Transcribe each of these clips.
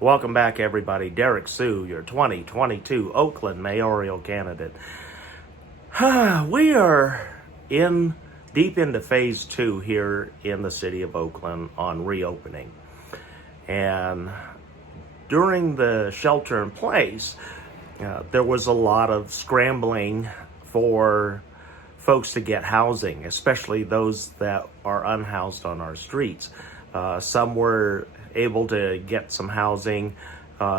Welcome back, everybody. Derrick Soo, your 2022 Oakland mayoral candidate. We are deep into phase 2 here in the city of Oakland on reopening. And during the shelter in place, there was a lot of scrambling for folks to get housing, especially those that are unhoused on our streets. Some were able to get some housing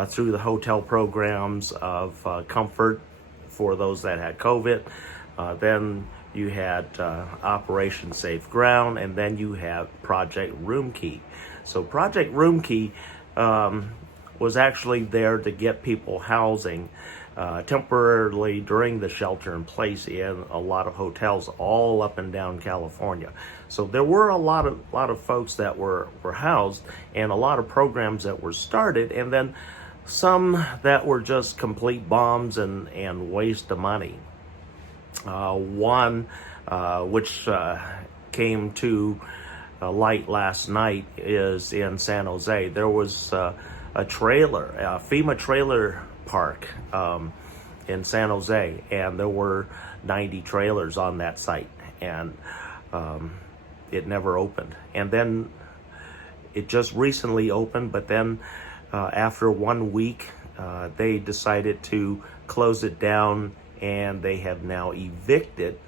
through the hotel programs of comfort for those that had COVID. Then you had Operation Safe Ground, and then you have Project Room Key. So Project Room Key was actually there to get people housing temporarily during the shelter in place in a lot of hotels all up and down California. So there were a lot of folks that were housed, and a lot of programs that were started, and then some that were just complete bombs and waste of money. One which came to light last night is in San Jose. There was a FEMA trailer park in San Jose, and there were 90 trailers on that site, and it never opened. And then it just recently opened, but then after 1 week they decided to close it down, and they have now evicted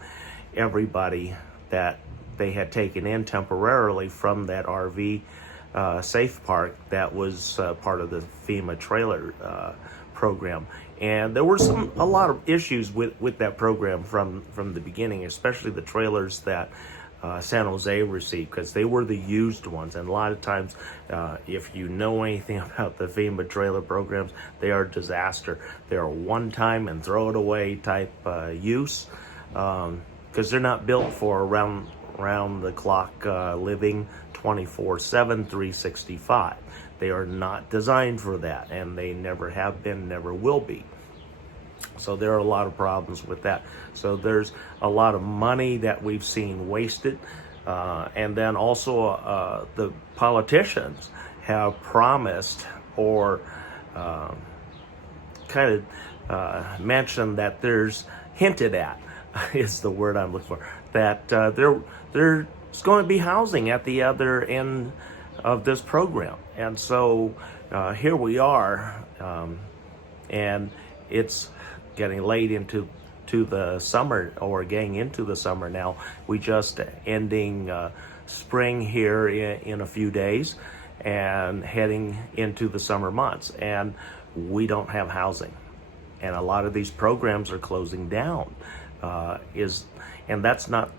everybody that they had taken in temporarily from that RV safe park that was part of the FEMA trailer program. And there were a lot of issues with that program from the beginning, especially the trailers that San Jose received, because they were the used ones. And a lot of times, if you know anything about the FEMA trailer programs, they are a disaster. They're a one-time and throw it away type use, because they're not built for around the clock living 24/7, 365. They are not designed for that, and they never have been, never will be. So there are a lot of problems with that. So there's a lot of money that we've seen wasted. And then also the politicians have promised or kind of mentioned that there's hinted at, is the word I'm looking for, that there's going to be housing at the other end of this program. And so here we are, and it's getting late into the summer, or getting into the summer now. We just ending spring here in a few days and heading into the summer months, and we don't have housing, and a lot of these programs are closing down. And that's not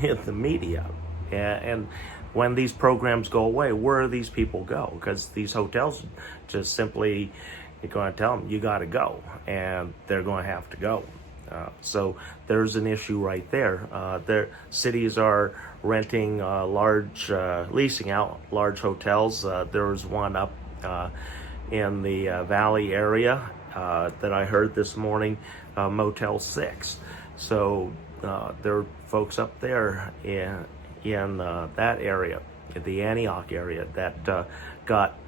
in the media. And when these programs go away, where do these people go? Because these hotels just simply, you're going to tell them you got to go, and they're going to have to go. So there's an issue right there. Their cities are renting leasing out large hotels. There was one up in the Valley area that I heard this morning, Motel 6. So there are folks up there in that area, in the Antioch area, that got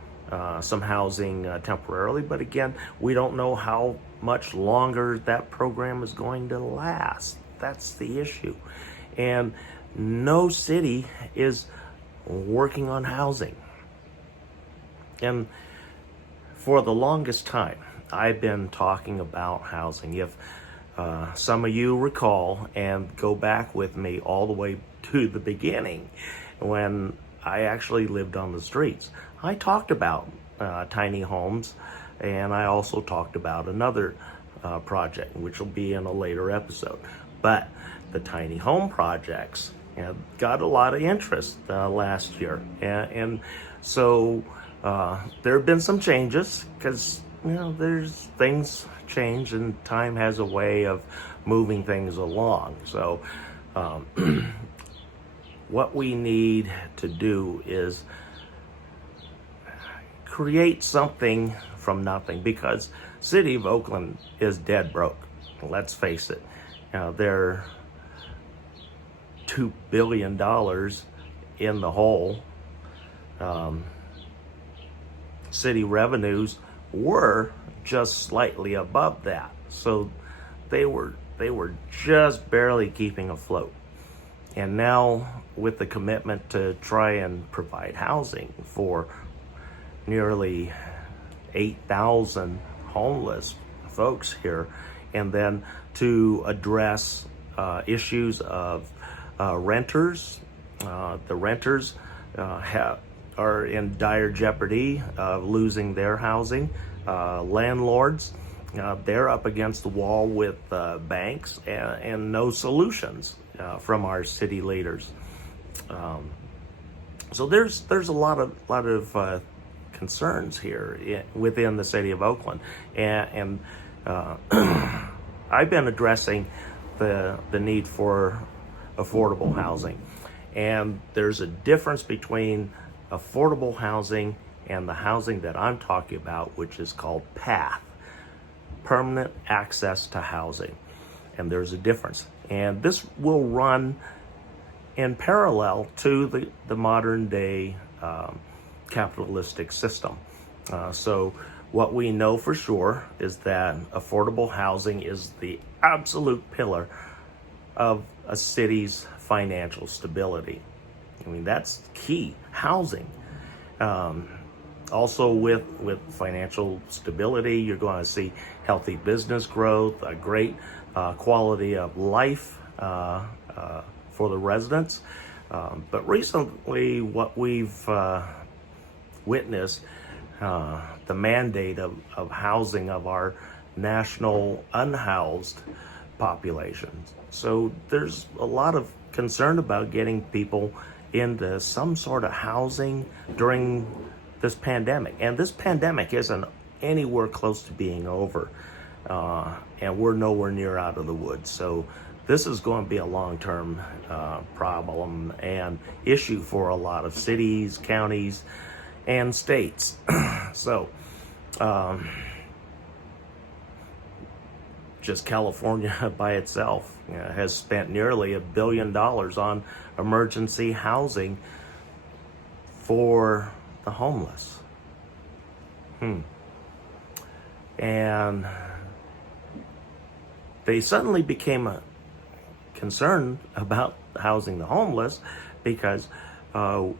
some housing temporarily. But again, we don't know how much longer that program is going to last. That's the issue. And no city is working on housing. And for the longest time, I've been talking about housing. If some of you recall and go back with me all the way to the beginning, when I actually lived on the streets, I talked about tiny homes, and I also talked about another project, which will be in a later episode. But the tiny home projects got a lot of interest last year, and so there have been some changes, because there's things change, and time has a way of moving things along. So what we need to do is create something from nothing, because City of Oakland is dead broke. Let's face it. They're $2 billion in the hole. city revenues were just slightly above that. So they were just barely keeping afloat. And now with the commitment to try and provide housing for nearly 8,000 homeless folks here, and then to address issues of renters. The renters are in dire jeopardy of losing their housing. Landlords, they're up against the wall with banks and no solutions from our city leaders. So there's a lot of concerns here within the city of Oakland, and I've been addressing the need for affordable housing, and there's a difference between affordable housing and the housing that I'm talking about, which is called PATH, permanent access to housing. And there's a difference, and this will run in parallel to the modern day capitalistic system. So what we know for sure is that affordable housing is the absolute pillar of a city's financial stability. I mean, that's key. Housing. Also with financial stability, you're going to see healthy business growth, a great quality of life for the residents. But recently, what we've witnessed, the mandate of housing of our national unhoused populations. So there's a lot of concern about getting people into some sort of housing during this pandemic. And this pandemic isn't anywhere close to being over. And we're nowhere near out of the woods. So this is going to be a long-term problem and issue for a lot of cities, counties, and states. So just California by itself has spent nearly $1 billion on emergency housing for the homeless. And they suddenly became concerned about housing the homeless because the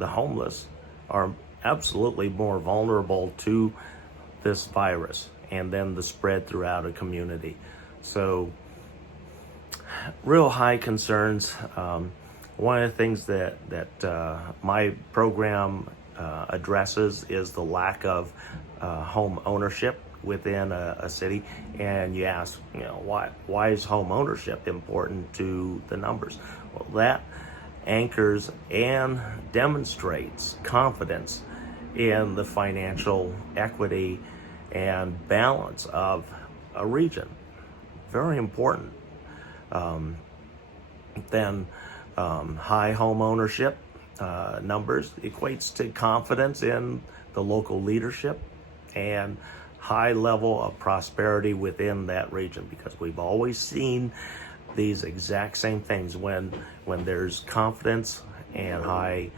homeless are absolutely more vulnerable to this virus and then the spread throughout a community. So real high concerns. One of the things that my program addresses is the lack of home ownership within a city. And you ask, why is home ownership important to the numbers? Well, that anchors and demonstrates confidence in the financial equity and balance of a region. Very important. Then high home ownership numbers equates to confidence in the local leadership and high level of prosperity within that region, because we've always seen these exact same things when there's confidence and high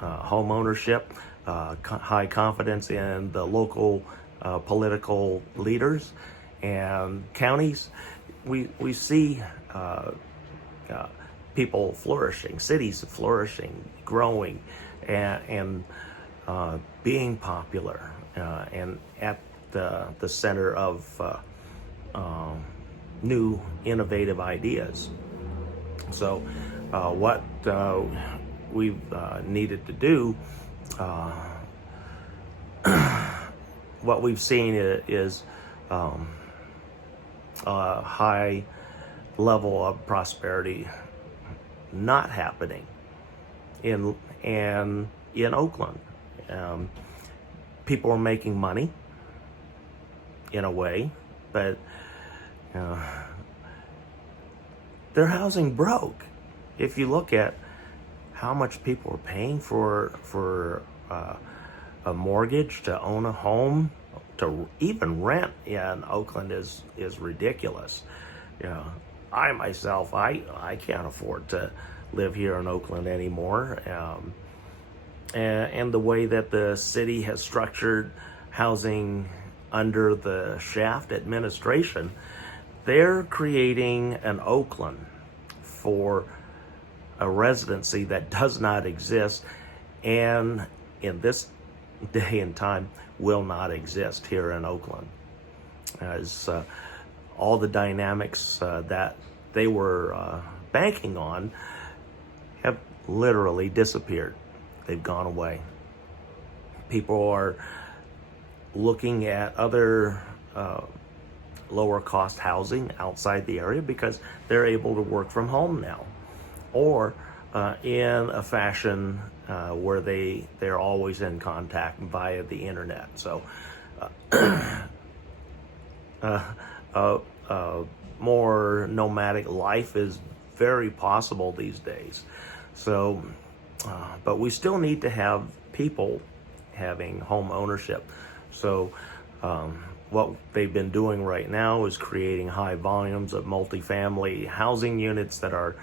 home ownership, high confidence in the local political leaders and counties. We see people flourishing, cities flourishing, growing, and being popular, and at the center of new innovative ideas. So what we've needed to do, what we've seen is a high level of prosperity not happening in Oakland. People are making money in a way, but their housing broke. If you look at how much people are paying for a mortgage to own a home, to even rent in Oakland is ridiculous. I myself, I can't afford to live here in Oakland anymore. and the way that the city has structured housing under the Shaft administration, they're creating an Oakland for a residency that does not exist, and in this day and time will not exist here in Oakland, as all the dynamics that they were banking on have literally disappeared. They've gone away. People are looking at other lower cost housing outside the area because they're able to work from home now, or in a fashion where they're always in contact via the internet. So more nomadic life is very possible these days. So but we still need to have people having home ownership. So what they've been doing right now is creating high volumes of multifamily housing units that are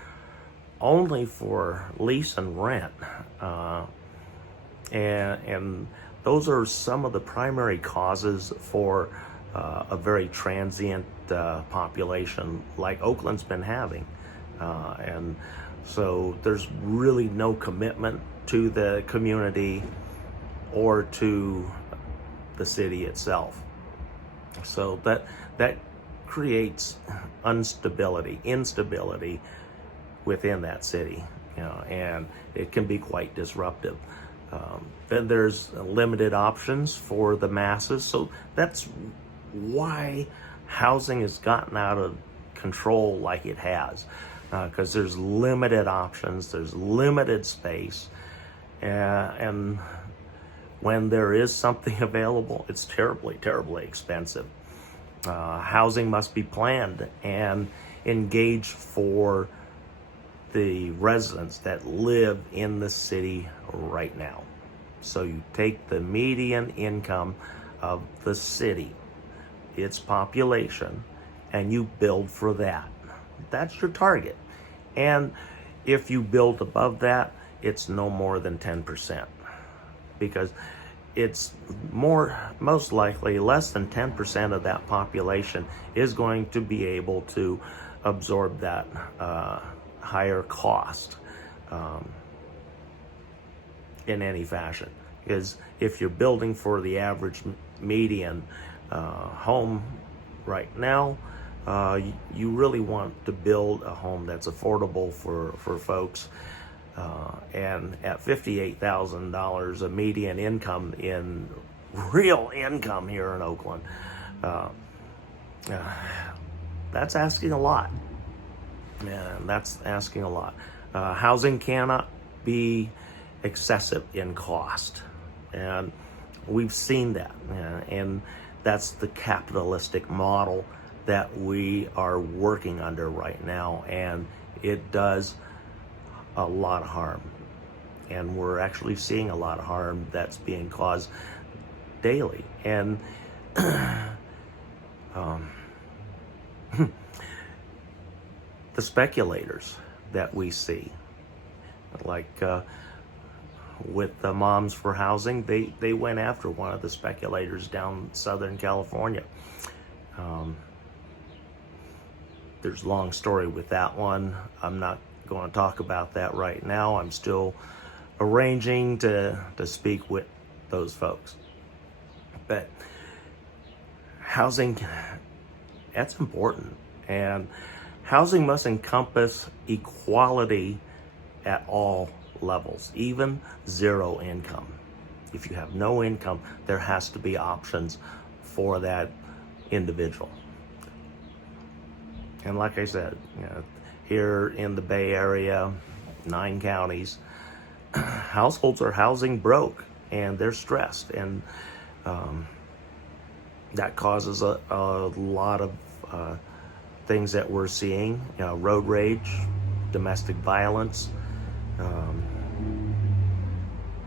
only for lease and rent. And those are some of the primary causes for a very transient population like Oakland's been having. And so there's really no commitment to the community or to the city itself. So that creates instability within that city, and it can be quite disruptive. Then there's limited options for the masses, so that's why housing has gotten out of control like it has, because there's limited options, there's limited space, and when there is something available, it's terribly expensive. Housing must be planned and engaged for the residents that live in the city right now. So you take the median income of the city, its population, and you build for that. That's your target. And if you build above that, it's no more than 10%, because it's most likely less than 10% of that population is going to be able to absorb that higher cost in any fashion. Because if you're building for the average median home right now, you really want to build a home that's affordable for folks. And at $58,000 a median income in real income here in Oakland, that's asking a lot. And that's asking a lot. Housing cannot be excessive in cost, and we've seen that. And that's the capitalistic model that we are working under right now, and it does a lot of harm. And we're actually seeing a lot of harm that's being caused daily. And the speculators that we see, like with the Moms for Housing, they went after one of the speculators down Southern California. There's a long story with that one. I'm not going to talk about that right now. I'm still arranging to speak with those folks. But housing, that's important. And housing must encompass equality at all levels, even zero income. If you have no income, there has to be options for that individual. And like I said, here in the Bay Area, 9 counties, households are housing broke and they're stressed, and that causes a lot of things that we're seeing, road rage, domestic violence,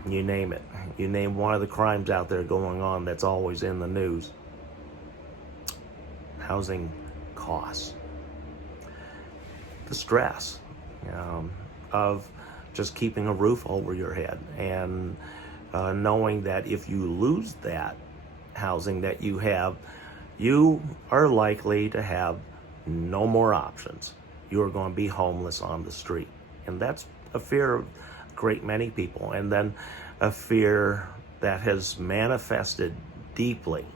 you name it. You name one of the crimes out there going on that's always in the news. Housing costs. The stress of just keeping a roof over your head, and knowing that if you lose that housing that you have, you are likely to have no more options. You are going to be homeless on the street. And that's a fear of a great many people. And then a fear that has manifested deeply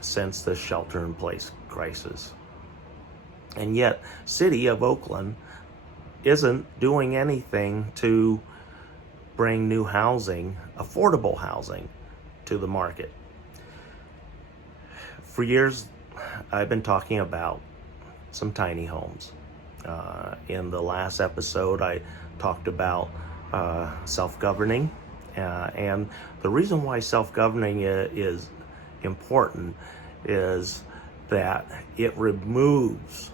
since the shelter-in-place crisis. And yet, City of Oakland isn't doing anything to bring new housing, affordable housing, to the market. For years, I've been talking about some tiny homes. In the last episode, I talked about self-governing, and the reason why self-governing is important is that it removes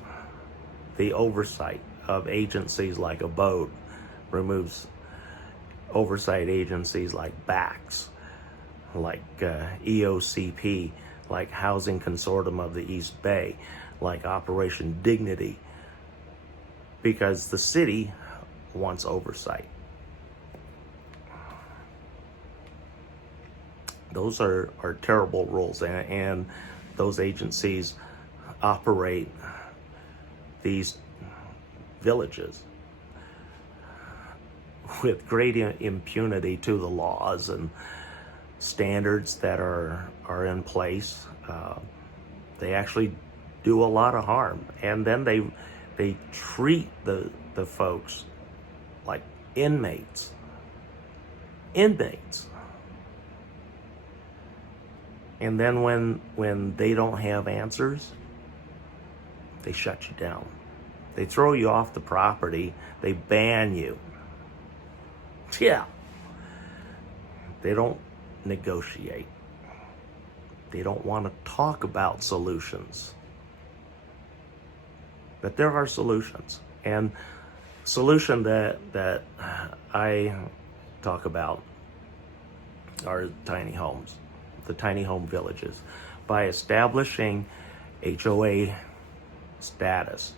the oversight of agencies like Abode, removes oversight agencies like BACS, like EOCP, like Housing Consortium of the East Bay, like Operation Dignity, because the city wants oversight. Those are terrible rules, and those agencies operate these villages with great impunity to the laws and standards that are in place. They actually do a lot of harm, and then they treat the folks like inmates. And then when they don't have answers, they shut you down. They throw you off the property. They ban you. Yeah. They don't negotiate. They don't want to talk about solutions. But there are solutions. And solution that I talk about are tiny homes, the tiny home villages. By establishing HOA status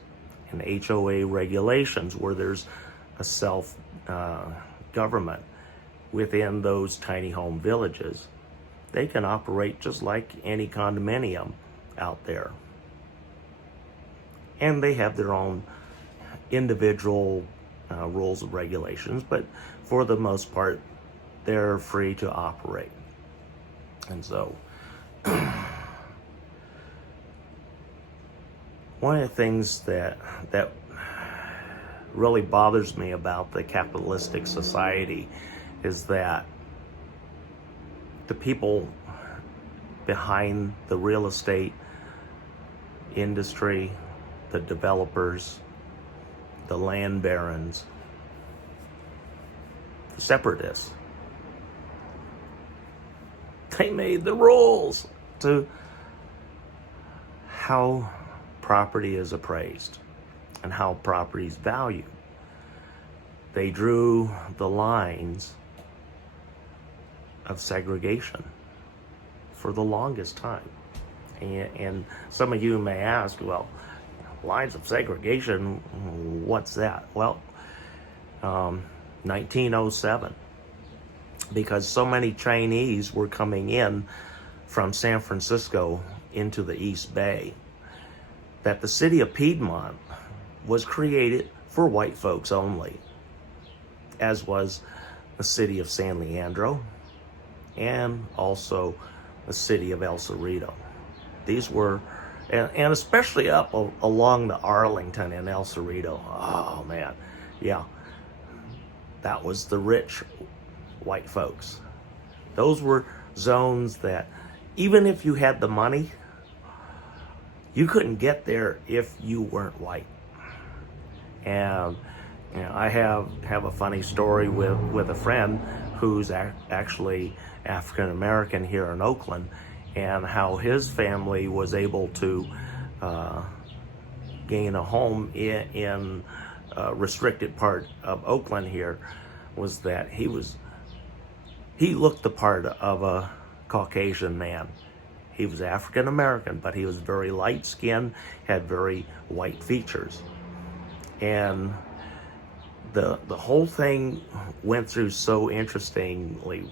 and HOA regulations where there's a self-government within those tiny home villages, they can operate just like any condominium out there. And they have their own individual rules and regulations, but for the most part, they're free to operate. And so, one of the things that really bothers me about the capitalistic society is that the people behind the real estate industry, the developers, the land barons, the separatists, they made the rules to how property is appraised and how property is valued. They drew the lines of segregation for the longest time. And some of you may ask, well, lines of segregation, what's that? Well, 1907, because so many Chinese were coming in from San Francisco into the East Bay, that the city of Piedmont was created for white folks only, as was the city of San Leandro and also the city of El Cerrito. These were, and especially up along the Arlington and El Cerrito. Oh man, yeah, that was the rich white folks. Those were zones that even if you had the money, you couldn't get there if you weren't white. And you know, I have a funny story with a friend who's actually African American here in Oakland, and how his family was able to gain a home in a restricted part of Oakland here, was that he looked the part of a Caucasian man. He was African American, but he was very light skinned, had very white features. And the whole thing went through so interestingly,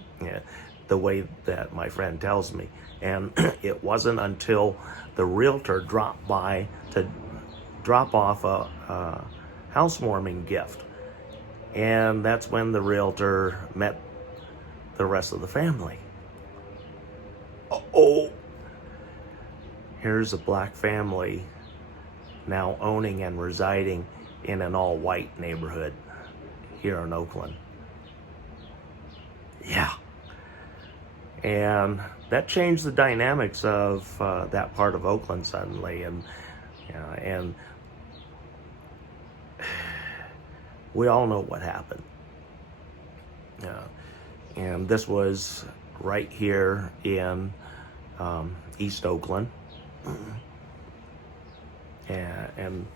the way that my friend tells me. And it wasn't until the realtor dropped by to drop off a housewarming gift. And that's when the realtor met the rest of the family. Oh, here's a black family now owning and residing in an all-white neighborhood here in Oakland. Yeah. And that changed the dynamics of that part of Oakland suddenly. And we all know what happened. And this was right here in East Oakland, and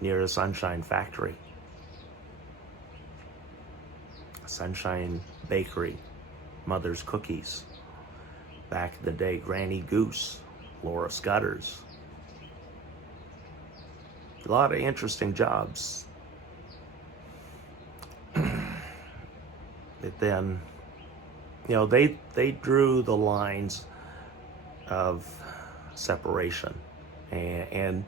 near the Sunshine Factory, Sunshine Bakery, Mother's Cookies. Back in the day, Granny Goose, Laura Scudder's. A lot of interesting jobs. But then, they drew the lines of separation and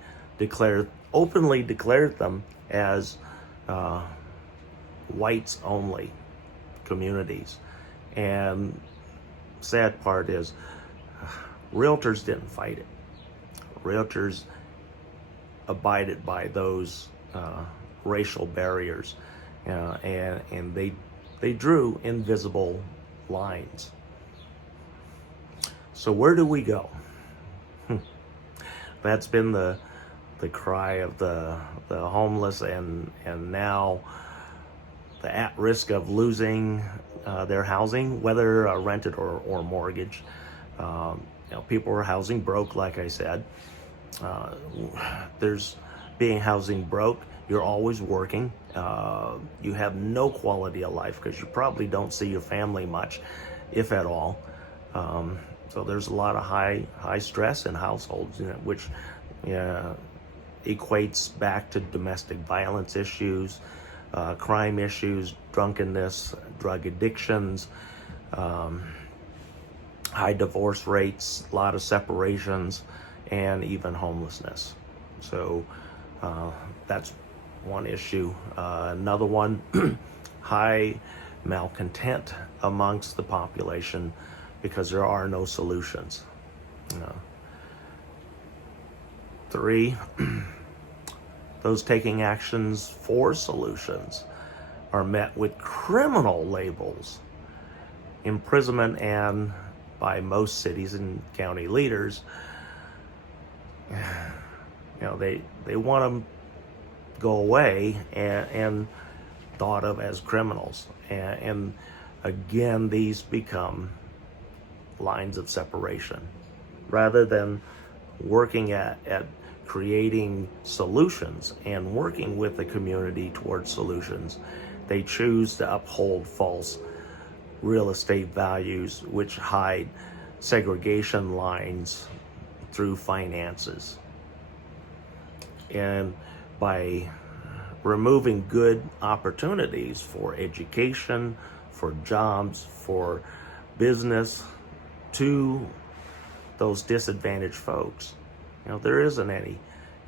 openly declared them as whites only communities. And sad part is, realtors didn't fight it. Realtors abided by those racial barriers, and they drew invisible lines. So where do we go? That's been the cry of the homeless, and now the at risk of losing their housing, whether rented or mortgaged. People are housing broke, like I said. There's being housing broke. You're always working. You have no quality of life because you probably don't see your family much, if at all. So there's a lot of high stress in households, which equates back to domestic violence issues, crime issues, drunkenness, drug addictions, high divorce rates, a lot of separations, and even homelessness. So that's one issue. Another one, high malcontent amongst the population because there are no solutions. 3, those taking actions for solutions are met with criminal labels, imprisonment, and by most cities and county leaders, they want them go away and thought of as criminals. And again, these become lines of separation. Rather than working at creating solutions and working with the community towards solutions, they choose to uphold false real estate values which hide segregation lines through finances. And by removing good opportunities for education, for jobs, for business to those disadvantaged folks, there isn't any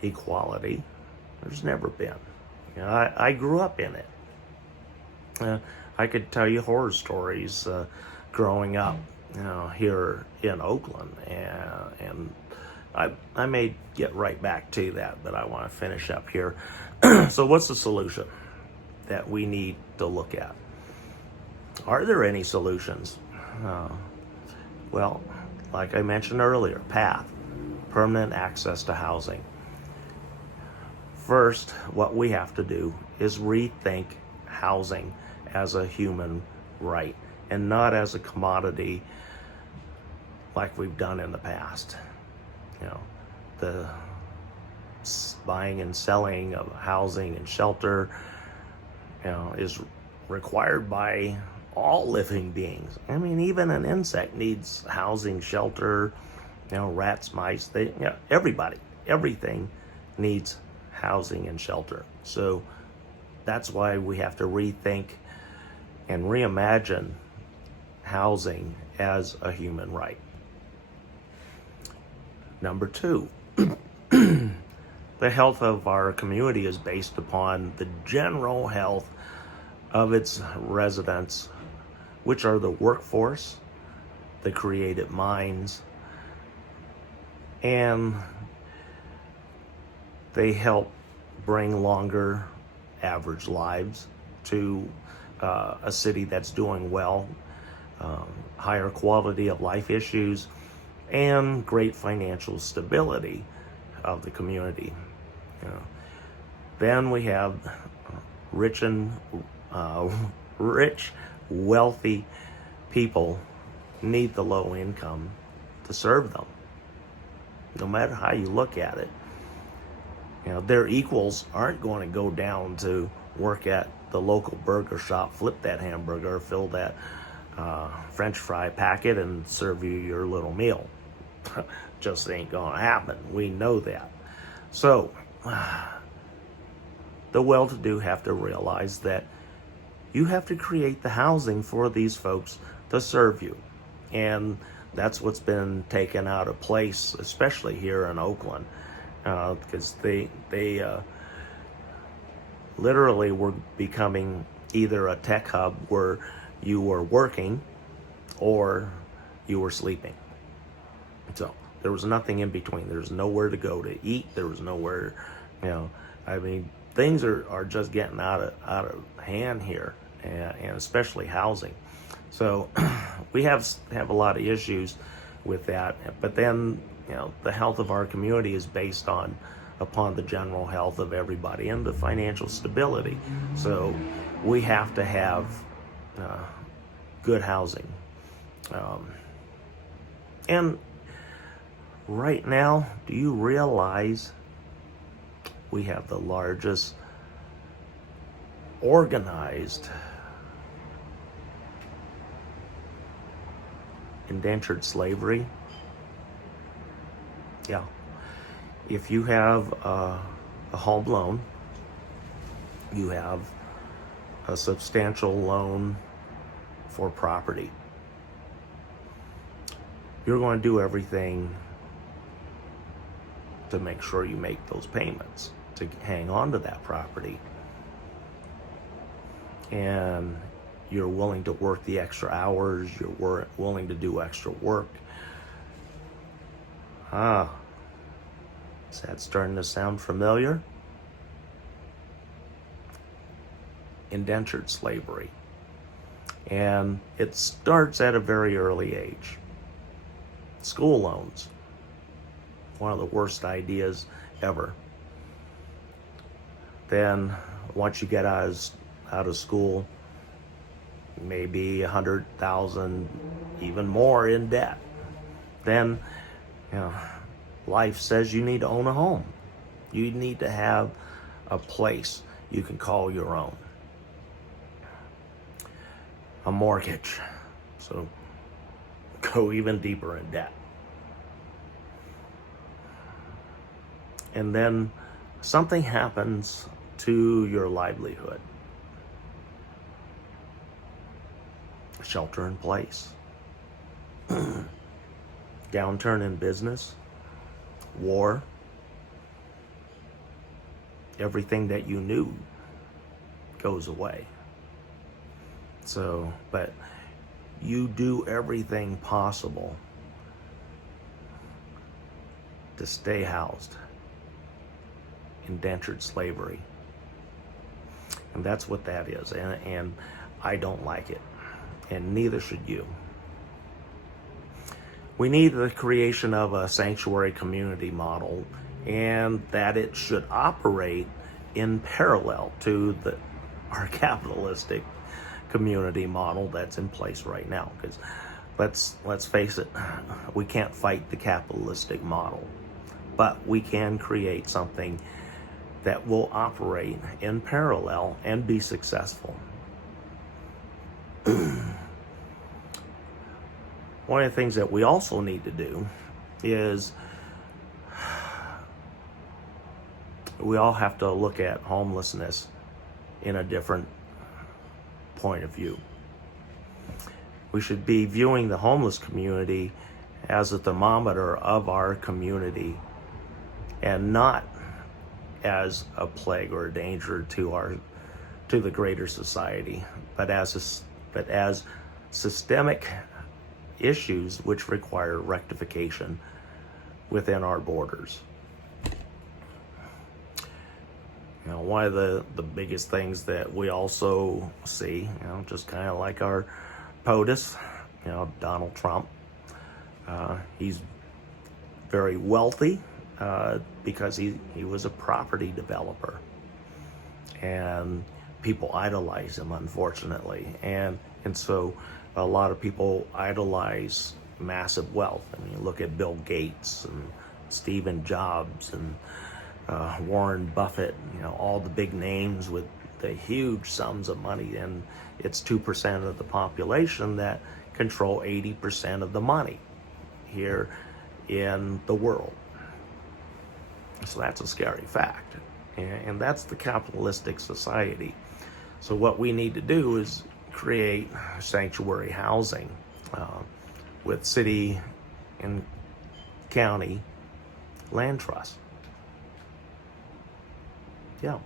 equality. There's never been. I grew up in it. I could tell you horror stories growing up, here in Oakland, and I may get right back to that, but I want to finish up here. So what's the solution that we need to look at? Are there any solutions? Well, like I mentioned earlier, PATH, permanent access to housing. First, what we have to do is rethink housing as a human right and not as a commodity like we've done in the past. The buying and selling of housing and shelter, is required by all living beings. I mean, even an insect needs housing, shelter, rats, mice, everybody, everything needs housing and shelter. So that's why we have to rethink and reimagine housing as a human right. Number two, the health of our community is based upon the general health of its residents, which are the workforce, the creative minds, and they help bring longer average lives to a city that's doing well, higher quality of life issues, and great financial stability of the community. Then we have rich, wealthy people need the low income to serve them. No matter how you look at it, their equals aren't going to go down to work at the local burger shop, flip that hamburger, fill that French fry packet, and serve you your little meal. Just ain't going to happen. We know that. So, the well-to-do have to realize that you have to create the housing for these folks to serve you. And that's what's been taken out of place, especially here in Oakland, because they literally were becoming either a tech hub where you were working or you were sleeping. So there was nothing in between. There's nowhere to go to eat. There was nowhere, things are just getting out of hand here, and especially housing. So we have a lot of issues with that. But then, the health of our community is based upon the general health of everybody and the financial stability. So we have to have good housing. And right now, do you realize we have the largest organized indentured slavery? Yeah. If you have a home loan, you have a substantial loan for property. You're going to do everything to make sure you make those payments to hang on to that property. And you're willing to work the extra hours, you're willing to do extra work. Is that starting to sound familiar? Indentured slavery. And it starts at a very early age. School loans. One of the worst ideas ever. Then once you get out of school, maybe $100,000, even more in debt. Then, life says you need to own a home. You need to have a place you can call your own. A mortgage. So go even deeper in debt. And then something happens to your livelihood. Shelter in place. Downturn in business. War. Everything that you knew goes away. So, but you do everything possible to stay housed. Indentured slavery. And that's what that is. And I don't like it. And neither should you. We need the creation of a sanctuary community model, and that it should operate in parallel to our capitalistic community model that's in place right now. Because let's face it, we can't fight the capitalistic model, but we can create something that will operate in parallel and be successful. One of the things that we also need to do is we all have to look at homelessness in a different point of view. We should be viewing the homeless community as a thermometer of our community and not as a plague or a danger to the greater society, but as systemic issues which require rectification within our borders. One of the biggest things that we also see, just kind of like our POTUS, Donald Trump, he's very wealthy because he was a property developer, and people idolize him, unfortunately, and so a lot of people idolize massive wealth. I mean, look at Bill Gates and Stephen Jobs and Warren Buffett, all the big names with the huge sums of money, and it's 2% of the population that control 80% of the money here in the world. So that's a scary fact, and that's the capitalistic society. So what we need to do is create sanctuary housing with city and county land trust. Yeah,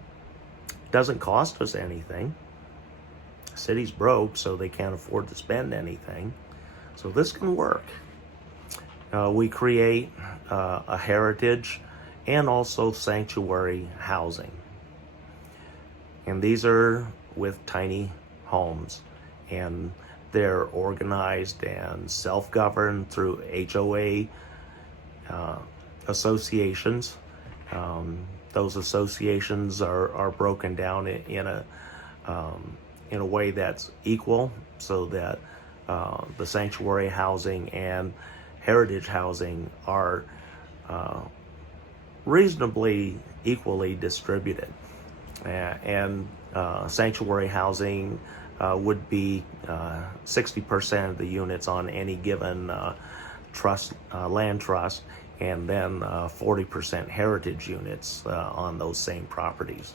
doesn't cost us anything. The city's broke, so they can't afford to spend anything. So this can work. We create a heritage and also sanctuary housing. And these are with tiny homes, and they're organized and self-governed through HOA associations. Those associations are broken down in a way that's equal, so that the sanctuary housing and heritage housing are reasonably equally distributed. And sanctuary housing would be 60% of the units on any given land trust, and then 40% heritage units on those same properties.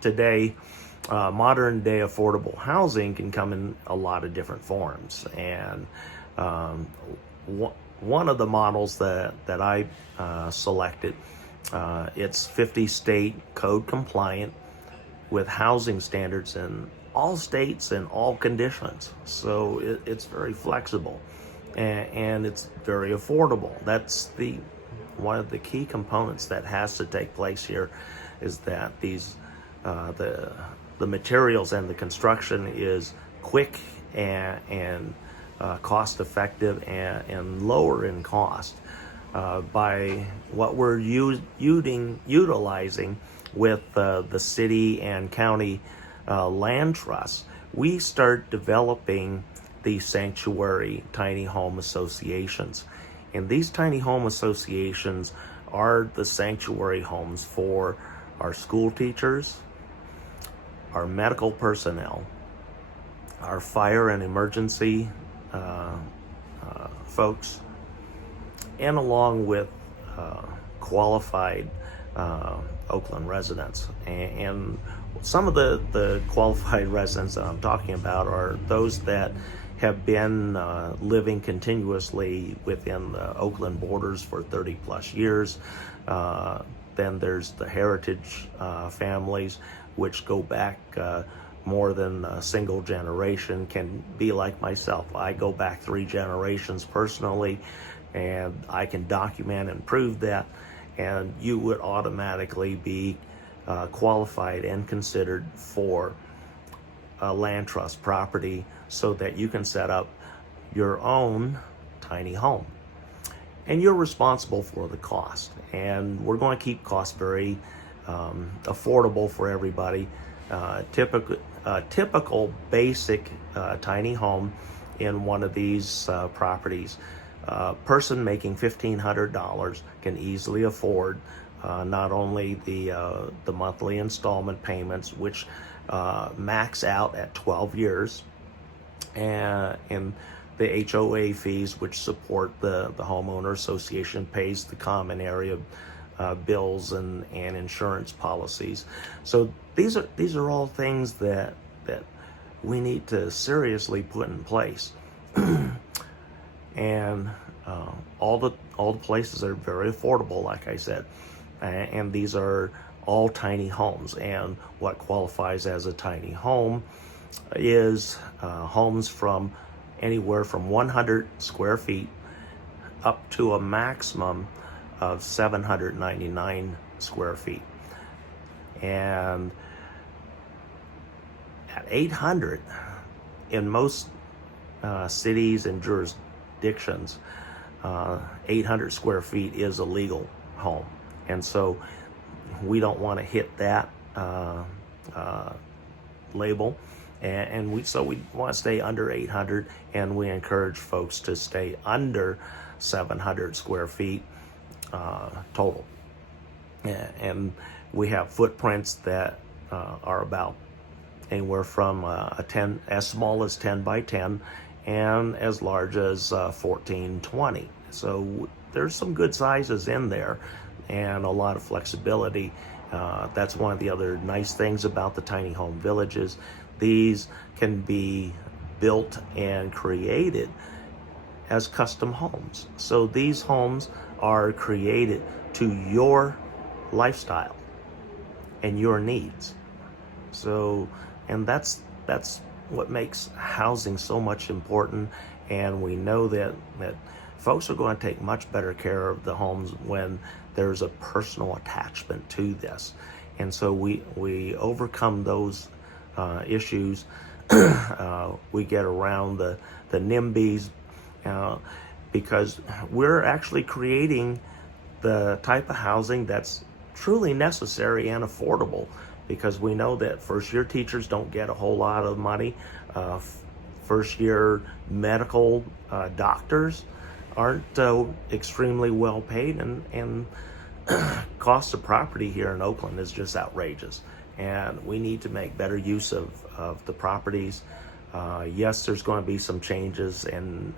Today, modern day affordable housing can come in a lot of different forms, and one of the models that I selected, it's 50 state code compliant with housing standards in all states and all conditions. So it's very flexible, and it's very affordable. That's one of the key components that has to take place here, is that these the materials and the construction is quick and cost effective and lower in cost. By what we're utilizing with the city and county land trusts, we start developing these sanctuary tiny home associations. And these tiny home associations are the sanctuary homes for our school teachers, our medical personnel, our fire and emergency folks, and along with qualified Oakland residents. And some of the qualified residents that I'm talking about are those that have been living continuously within the Oakland borders for 30 plus years. Then there's the heritage families, which go back more than a single generation, can be like myself. I go back 3 generations personally, and I can document and prove that, and you would automatically be qualified and considered for a land trust property, so that you can set up your own tiny home. And you're responsible for the cost. And we're going to keep costs very affordable for everybody. Typical basic tiny home in one of these properties, person making $1,500 can easily afford not only the monthly installment payments, which max out at 12 years, and the HOA fees, which support the homeowner association, pays the common area bills and insurance policies. So these are all things that we need to seriously put in place. And all the places are very affordable, like I said, and these are all tiny homes. And what qualifies as a tiny home is homes from anywhere from 100 square feet up to a maximum of 799 square feet. And at 800, in most cities and jurisdictions, 800 square feet is a legal home. And so we don't want to hit that label. And we want to stay under 800, and we encourage folks to stay under 700 square feet total. And we have footprints that are about anywhere from as small as 10 by 10 and as large as 1420. So there's some good sizes in there and a lot of flexibility. That's one of the other nice things about the tiny home villages. These can be built and created as custom homes. So these homes are created to your lifestyle and your needs. So, and that's what makes housing so much important. And we know that folks are going to take much better care of the homes when there's a personal attachment to this. And so we overcome those issues. We get around the NIMBYs because we're actually creating the type of housing that's truly necessary and affordable, because we know that first-year teachers don't get a whole lot of money. First-year medical doctors aren't extremely well paid, and cost of property here in Oakland is just outrageous. And we need to make better use of the properties. Yes, there's going to be some changes in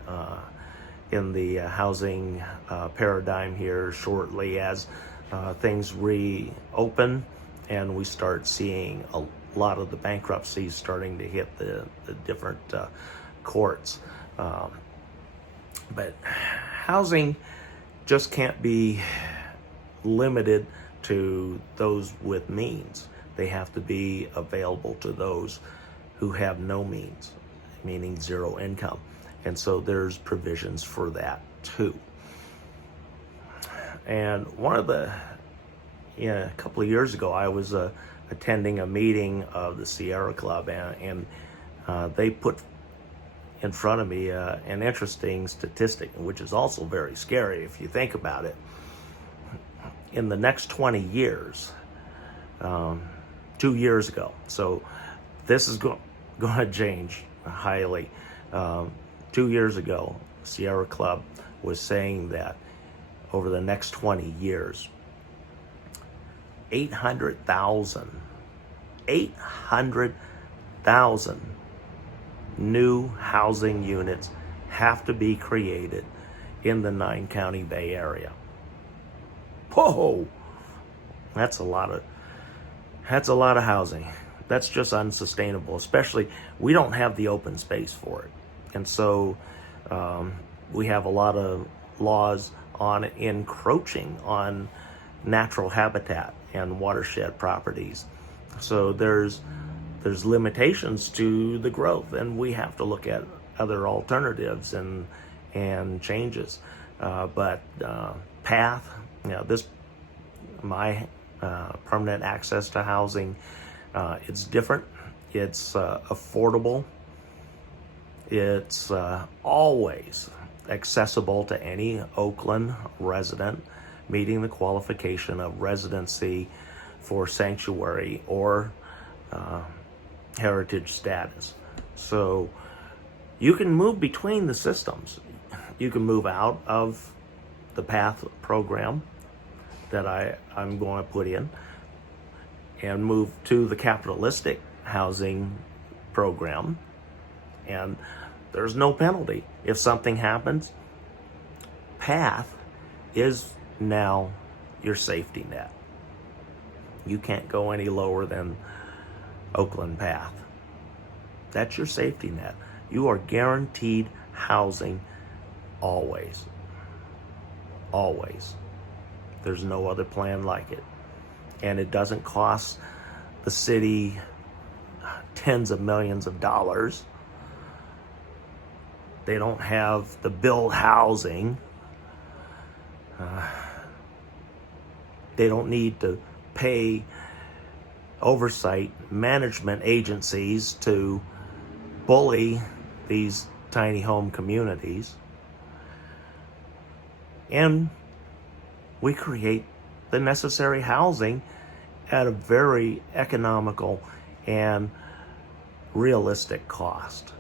the housing paradigm here shortly as things reopen and we start seeing a lot of the bankruptcies starting to hit the different courts. But housing just can't be limited to those with means. They have to be available to those who have no means, meaning zero income. And so there's provisions for that too. And a couple of years ago, I was attending a meeting of the Sierra Club, and they put in front of me an interesting statistic, which is also very scary if you think about it. In the next 20 years, 2 years ago, so this is going to change highly. 2 years ago, Sierra Club was saying that over the next 20 years, 800,000 new housing units have to be created in the 9-county Bay Area. Whoa, that's a lot of housing. That's just unsustainable, especially we don't have the open space for it. And so we have a lot of laws on encroaching on natural habitat and watershed properties. So there's limitations to the growth, and we have to look at other alternatives and changes. But PATH, my permanent access to housing, it's different. It's affordable. It's always accessible to any Oakland resident meeting the qualification of residency for sanctuary or heritage status. So you can move between the systems. You can move out of the PATH program that I'm going to put in and move to the capitalistic housing program, and there's no penalty if something happens. PATH is now your safety net. You can't go any lower than Oakland Path. That's your safety net. You are guaranteed housing always. Always. There's no other plan like it. And it doesn't cost the city tens of millions of dollars. They don't have to build housing. They don't need to pay oversight management agencies to bully these tiny home communities. And we create the necessary housing at a very economical and realistic cost.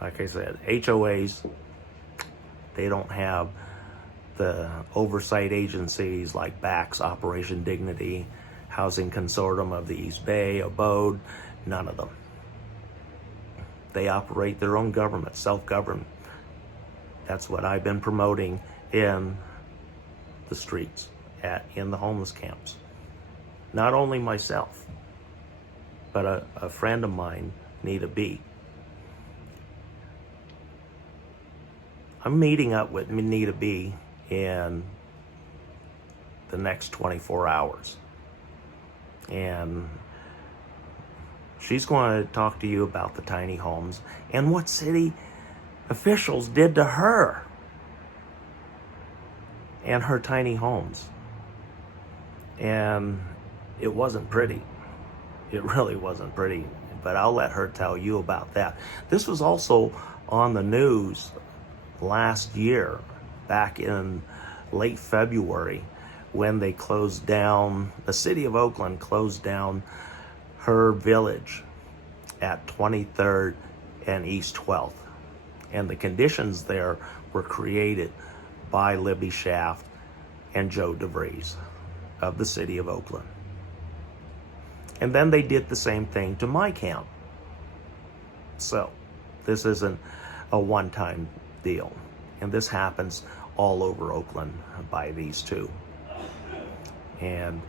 Like I said, HOAs, they don't have the oversight agencies like BACS, Operation Dignity, Housing Consortium of the East Bay, Abode, none of them. They operate their own government, self-government. That's what I've been promoting in the streets, in the homeless camps. Not only myself, but a friend of mine, Nita B. I'm meeting up with Nita B in the next 24 hours. And she's going to talk to you about the tiny homes and what city officials did to her and her tiny homes. And it wasn't pretty. It really wasn't pretty, but I'll let her tell you about that. This was also on the news last year, back in late February, when they closed down, the City of Oakland closed down her village at 23rd and East 12th. And the conditions there were created by Libby Schaaf and Joe DeVries of the City of Oakland. And then they did the same thing to my camp. So this isn't a one-time deal. And this happens all over Oakland by these two. And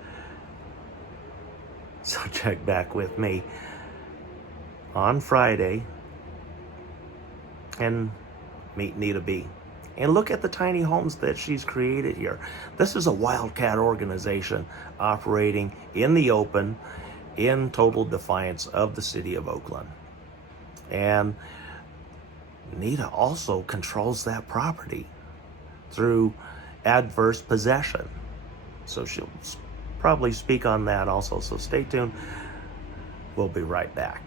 so check back with me on Friday and meet Nita B. And look at the tiny homes that she's created here. This is a wildcat organization operating in the open, in total defiance of the City of Oakland. And Nita also controls that property through adverse possession. So she'll probably speak on that also. So stay tuned. We'll be right back.